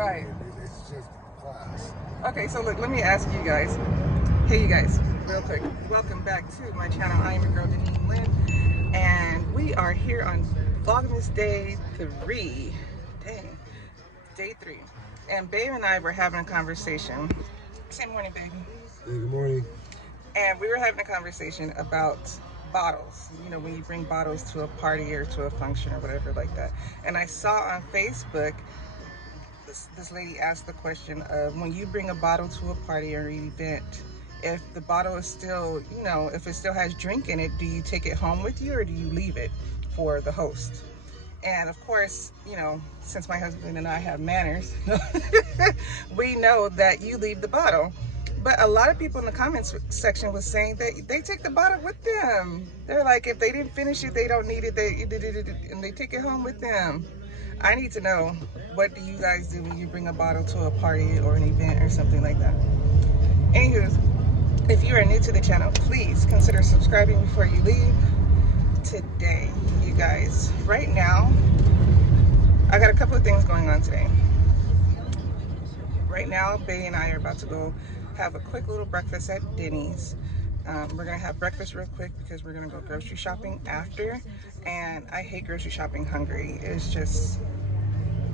Right. It's just class. Okay, so look, let me ask you guys. Hey, you guys, real quick. Welcome back to my channel. I am your girl, Denny Lynn, and we are here on VLOGMAS Day 3. Dang, Day 3. And Babe and I were having a conversation. Say morning, baby. Hey, good morning. And we were having a conversation about bottles. You know, when you bring bottles to a party or to a function or whatever like that. And I saw on Facebook, this lady asked the question of, when you bring a bottle to a party or an event, if the bottle is still, you know, if it still has drink in it, do you take it home with you or do you leave it for the host? And of course, you know, since my husband and I have manners, we know that you leave the bottle. But a lot of people in the comments section was saying that they take the bottle with them. They're like, if they didn't finish it, they don't need it, and they take it home with them. I need to know, what do you guys do when you bring a bottle to a party or an event or something like that? Anywho, if you are new to the channel, please consider subscribing before you leave. Today, you guys, right now, I got a couple of things going on today. Right now, Bay and I are about to go have a quick little breakfast at Denny's. We're gonna have breakfast real quick because we're gonna go grocery shopping after. And I hate grocery shopping hungry. It's just,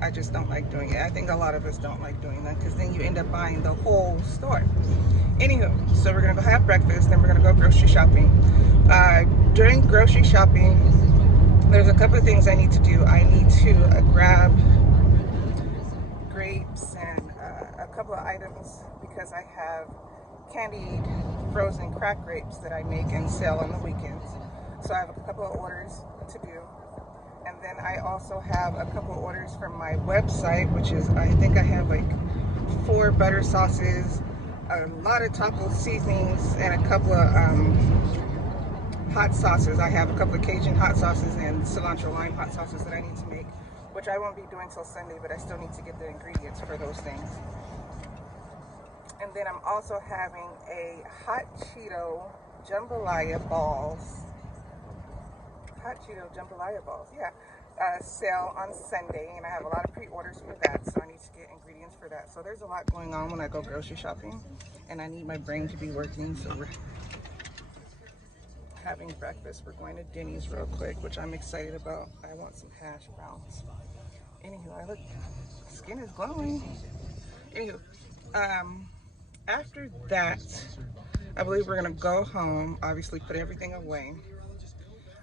I just don't like doing it. I think a lot of us don't like doing that because then you end up buying the whole store. Anywho, so we're gonna go have breakfast, then we're gonna go grocery shopping. During grocery shopping, there's a couple of things I need to do. I need to grab grapes and a couple of items because I have candied frozen cracked grapes that I make and sell on the weekends. So I have a couple of orders to do. And then I also have a couple of orders from my website, which is, I think I have like 4 butter sauces, a lot of taco seasonings, and a couple of hot sauces. I have a couple of Cajun hot sauces and cilantro lime hot sauces that I need to make, which I won't be doing till Sunday, but I still need to get the ingredients for those things. And then I'm also having a hot Cheeto jambalaya balls. Hot Cheeto jambalaya balls, yeah. Sale on Sunday, and I have a lot of pre-orders for that, so I need to get ingredients for that. So there's a lot going on when I go grocery shopping, and I need my brain to be working, so we're having breakfast. We're going to Denny's real quick, which I'm excited about. I want some hash browns. Anywho, I look, skin is glowing. Anywho, after that, I believe we're gonna go home, obviously put everything away.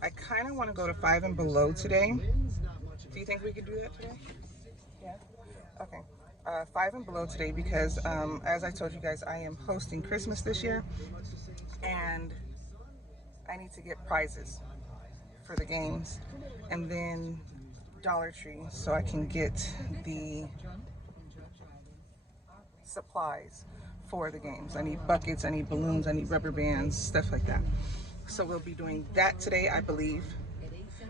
I kind of want to go to 5 and Below today. Do you think we could do that today? Yeah? Okay. 5 and Below today because, as I told you guys, I am hosting Christmas this year. And I need to get prizes for the games. And then Dollar Tree so I can get the supplies for the games. I need buckets, I need balloons, I need rubber bands, stuff like that. So we'll be doing that today, I believe.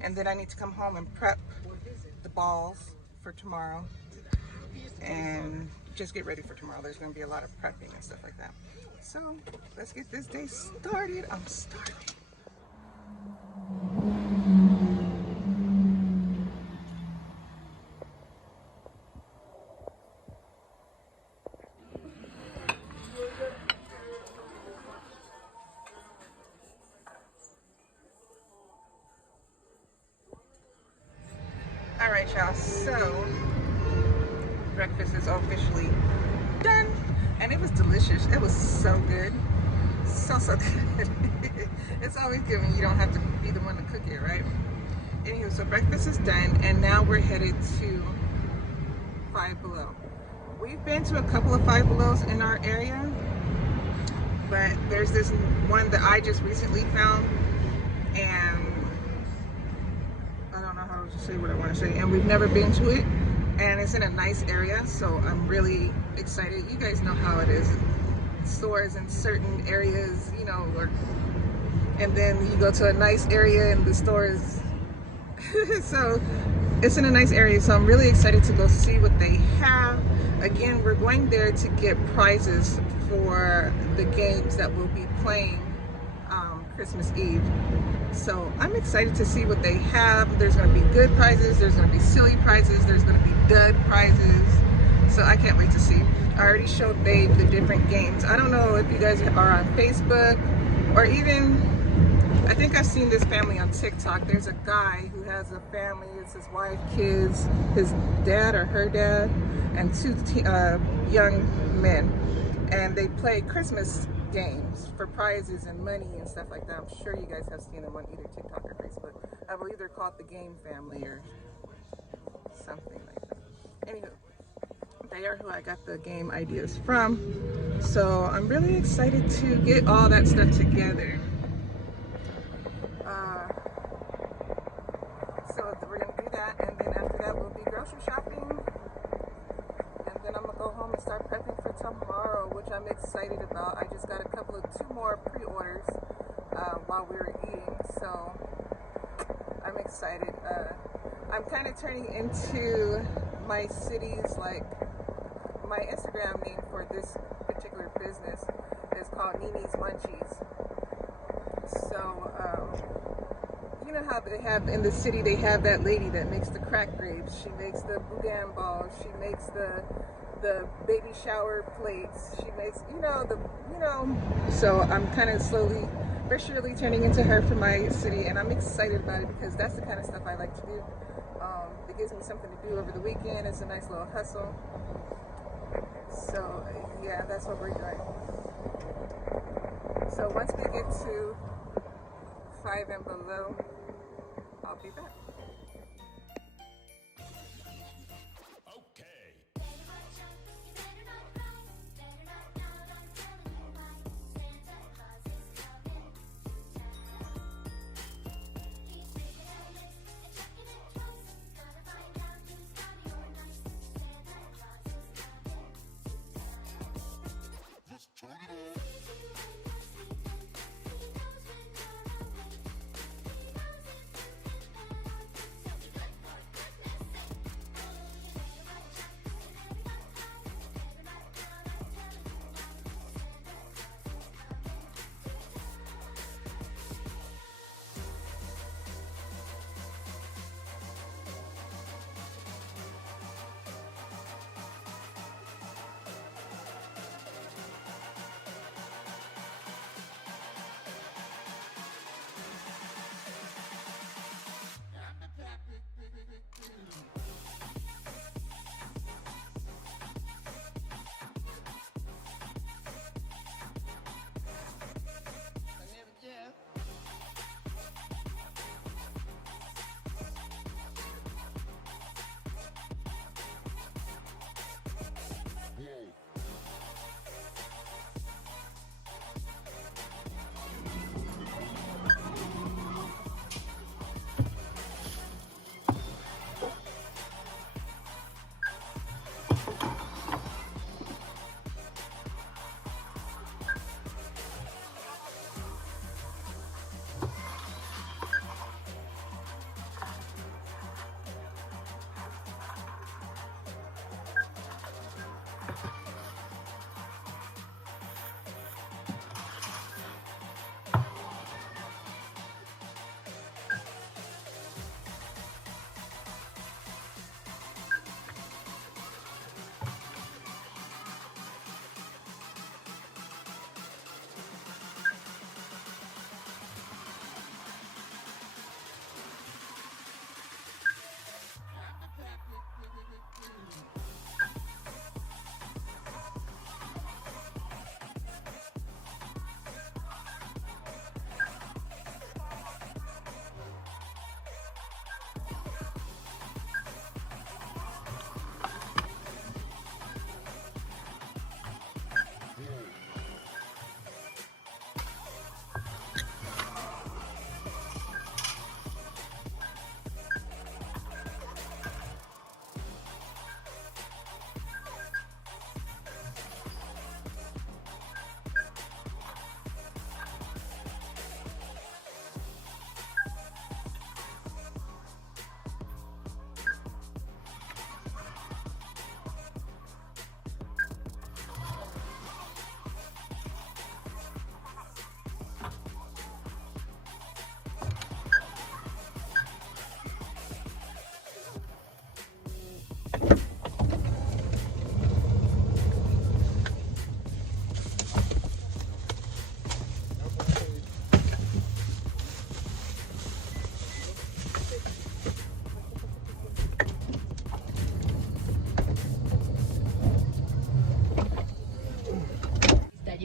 And then I need to come home and prep the balls for tomorrow and just get ready for tomorrow. There's going to be a lot of prepping and stuff like that. So let's get this day started. I'm starving. All right, y'all, so breakfast is officially done, and it was delicious. It was so good, so good. It's always good when you don't have to be the one to cook it, right? Anyway, so breakfast is done, and now we're headed to 5 Below. We've been to a couple of 5 Belows in our area, but there's this one that I just recently found, and I don't know how to say what I want to say, and we've never been to it, and it's in a nice area, so I'm really excited. You guys know how it is. Stores in certain areas, you know, and then you go to a nice area and the store is so it's in a nice area, so I'm really excited to go see what they have. Again, we're going there to get prizes for the games that we'll be playing Christmas Eve. So I'm excited to see what they have. There's going to be good prizes, there's going to be silly prizes, there's going to be dud prizes. So I can't wait to see. I already showed Babe the different games. I don't know if you guys are on Facebook or even, I think I've seen this family on TikTok. There's a guy who has a family. It's his wife, kids, his dad or her dad, and two young men. And they play Christmas games for prizes and money and stuff like that. I'm sure you guys have seen them on either TikTok or Facebook. I believe they're called the Game Family or something like that. Anywho, they are who I got the game ideas from. So I'm really excited to get all that stuff together. So we're gonna do that, and then after that we'll be grocery shopping, and then I'm gonna go home and start prepping for tomorrow, which I'm excited about. I just got two more pre-orders while we were eating, so I'm excited. I'm kind of turning into my city's, like, my Instagram name for this particular business is called Nini's Munchies. So you know how they have in the city, they have that lady that makes the crack grapes, she makes the boudin balls, she makes the baby shower plates, she makes, so I'm kind of slowly but surely turning into her for my city, and I'm excited about it because that's the kind of stuff I like to do. It gives me something to do over the weekend. It's a nice little hustle. So yeah, that's what we're doing. So once we get to 5 and below, I'll be back.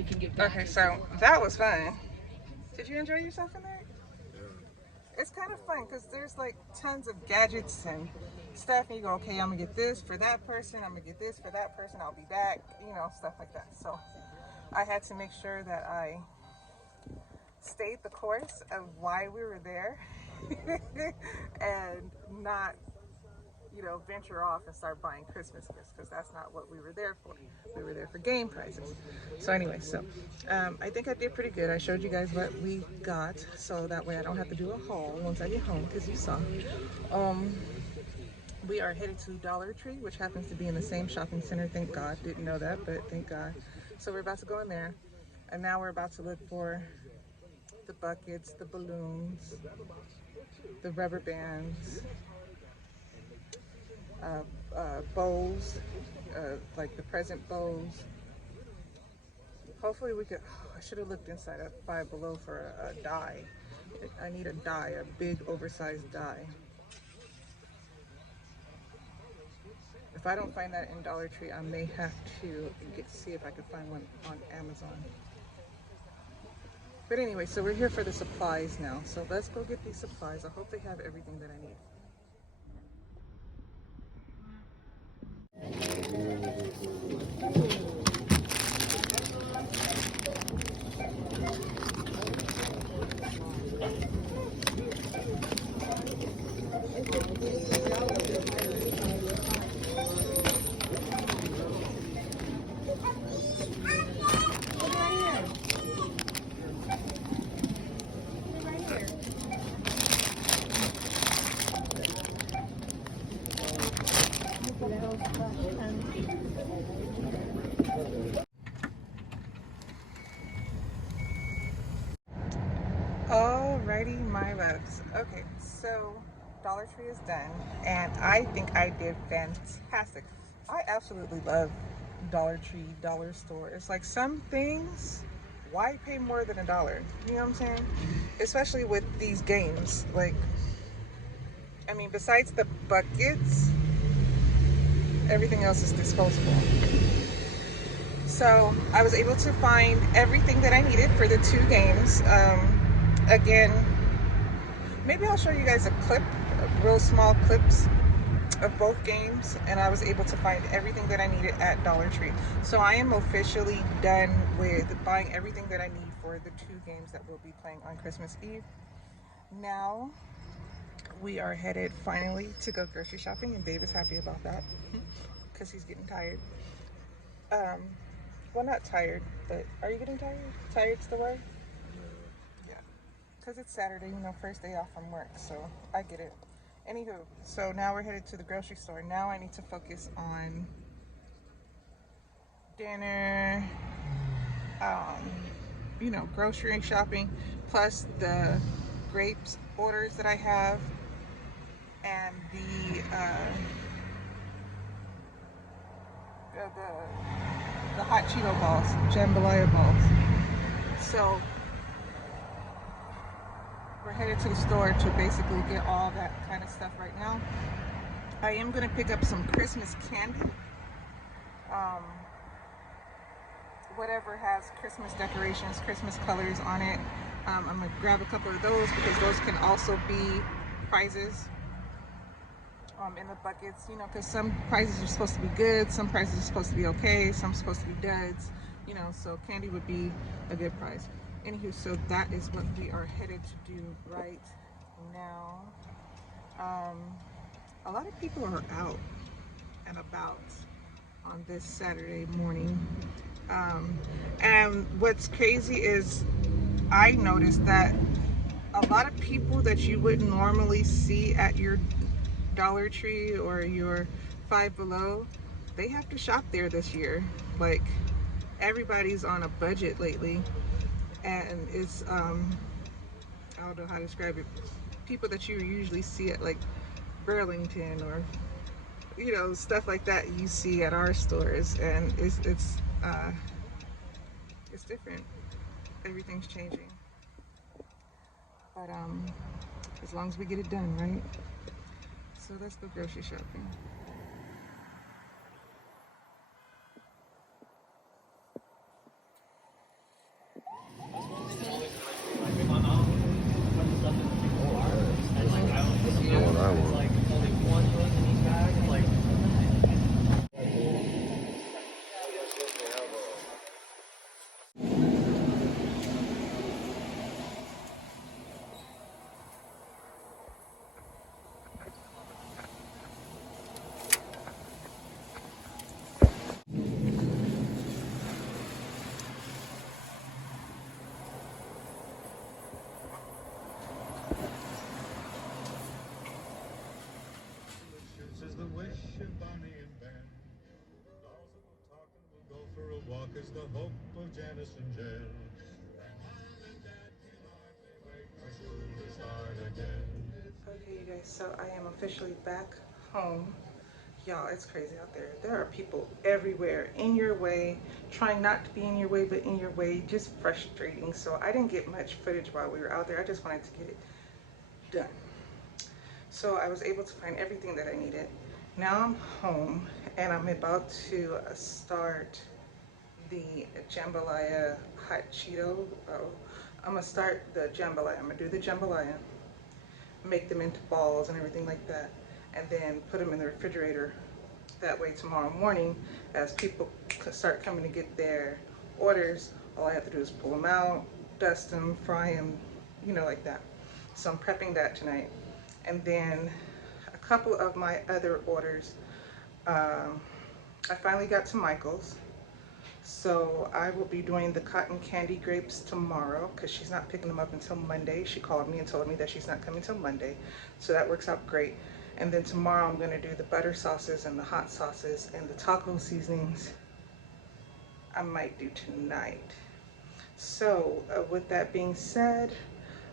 can get back. Okay, so that was fun. Did you enjoy yourself in there? It's kind of fun because there's like tons of gadgets and stuff, and you go, okay, I'm gonna get this for that person, I'm gonna get this for that person, I'll be back, you know, stuff like that. So I had to make sure that I stayed the course of why we were there and not, you know, venture off and start buying Christmas gifts, because that's not what we were there for. We were there for game prizes. So anyway, I think I did pretty good. I showed you guys what we got, so that way I don't have to do a haul once I get home, because you saw. We are headed to Dollar Tree, which happens to be in the same shopping center. Thank God. Didn't know that, but thank God. So we're about to go in there, and now we're about to look for the buckets, the balloons, the rubber bands, bows, like the present bows. Hopefully we could, I should have looked inside of Five Below for a die. I need a die, a big oversized die. If I don't find that in Dollar Tree, I may have to see if I can find one on Amazon. But anyway, so we're here for the supplies now. So let's go get these supplies. I hope they have everything that I need. Alrighty, my loves. Okay, so Dollar Tree is done, and I think I did fantastic. I absolutely love Dollar Tree, dollar store. It's like some things, why pay more than $1? You know what I'm saying? Especially with these games. Like, I mean, besides the buckets, everything else is disposable. So I was able to find everything that I needed for the 2 games. Again, maybe I'll show you guys a clip, real small clips of both games, and I was able to find everything that I needed at Dollar Tree. So I am officially done with buying everything that I need for the 2 games that we'll be playing on Christmas Eve. Now we are headed finally to go grocery shopping, and Babe is happy about that because he's getting tired. Well, not tired, but are you getting tired? Tired's the word? Yeah. Because it's Saturday, you know, first day off from work, so I get it. Anywho, so now we're headed to the grocery store. Now I need to focus on dinner, you know, grocery shopping, plus the grapes orders that I have, and the hot Cheeto balls, jambalaya balls. So we're headed to the store to basically get all that kind of stuff right now. I am going to pick up some Christmas candy. Whatever has Christmas decorations, Christmas colors on it. I'm going to grab a couple of those because those can also be prizes in the buckets, you know, because some prizes are supposed to be good, some prizes are supposed to be okay, some supposed to be duds, you know, so candy would be a good prize. Anywho, so that is what we are headed to do right now. A lot of people are out and about on this Saturday morning. And what's crazy is I noticed that a lot of people that you wouldn't normally see at your Dollar Tree or your Five Below, they have to shop there this year. Like, everybody's on a budget lately, and it's I don't know how to describe it. People that you usually see at like Burlington or, you know, stuff like that you see at our stores, and it's different. Everything's changing, but as long as we get it done, right? So let's go grocery shopping. walk is the hope of Janice and Jen. Mom and Dad can hardly wait for school to start again. Okay, you guys, so I am officially back home. Y'all, it's crazy out there. There are people everywhere in your way, trying not to be in your way, but in your way, just frustrating. So I didn't get much footage while we were out there. I just wanted to get it done. So I was able to find everything that I needed. Now I'm home and I'm about to start the jambalaya hot Cheeto. I'm gonna start the jambalaya. I'm gonna do the jambalaya, make them into balls and everything like that, and then put them in the refrigerator. That way tomorrow morning, as people start coming to get their orders, all I have to do is pull them out, dust them, fry them, you know, like that. So I'm prepping that tonight. And then a couple of my other orders, I finally got to Michael's. So I will be doing the cotton candy grapes tomorrow because she's not picking them up until Monday. She called me and told me that she's not coming till Monday. So that works out great. And then tomorrow I'm going to do the butter sauces and the hot sauces and the taco seasonings I might do tonight. So with that being said,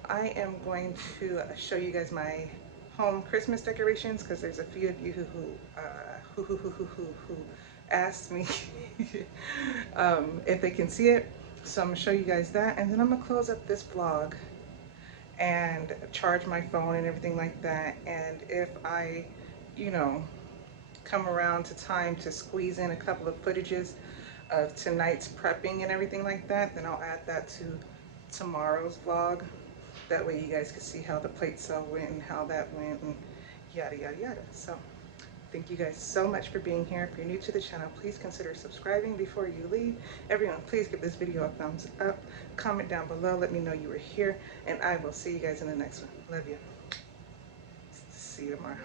I am going to show you guys my home Christmas decorations because there's a few of you who asked me if they can see it. So I'm gonna show you guys that, and then I'm gonna close up this vlog and charge my phone and everything like that. And if I, you know, come around to time to squeeze in a couple of footages of tonight's prepping and everything like that, then I'll add that to tomorrow's vlog. That way you guys can see how the plate sale went and how that went and yada yada yada. So thank you guys so much for being here. If you're new to the channel, please consider subscribing before you leave. Everyone, please give this video a thumbs up. Comment down below, let me know you were here, and I will see you guys in the next one. Love you. See you tomorrow.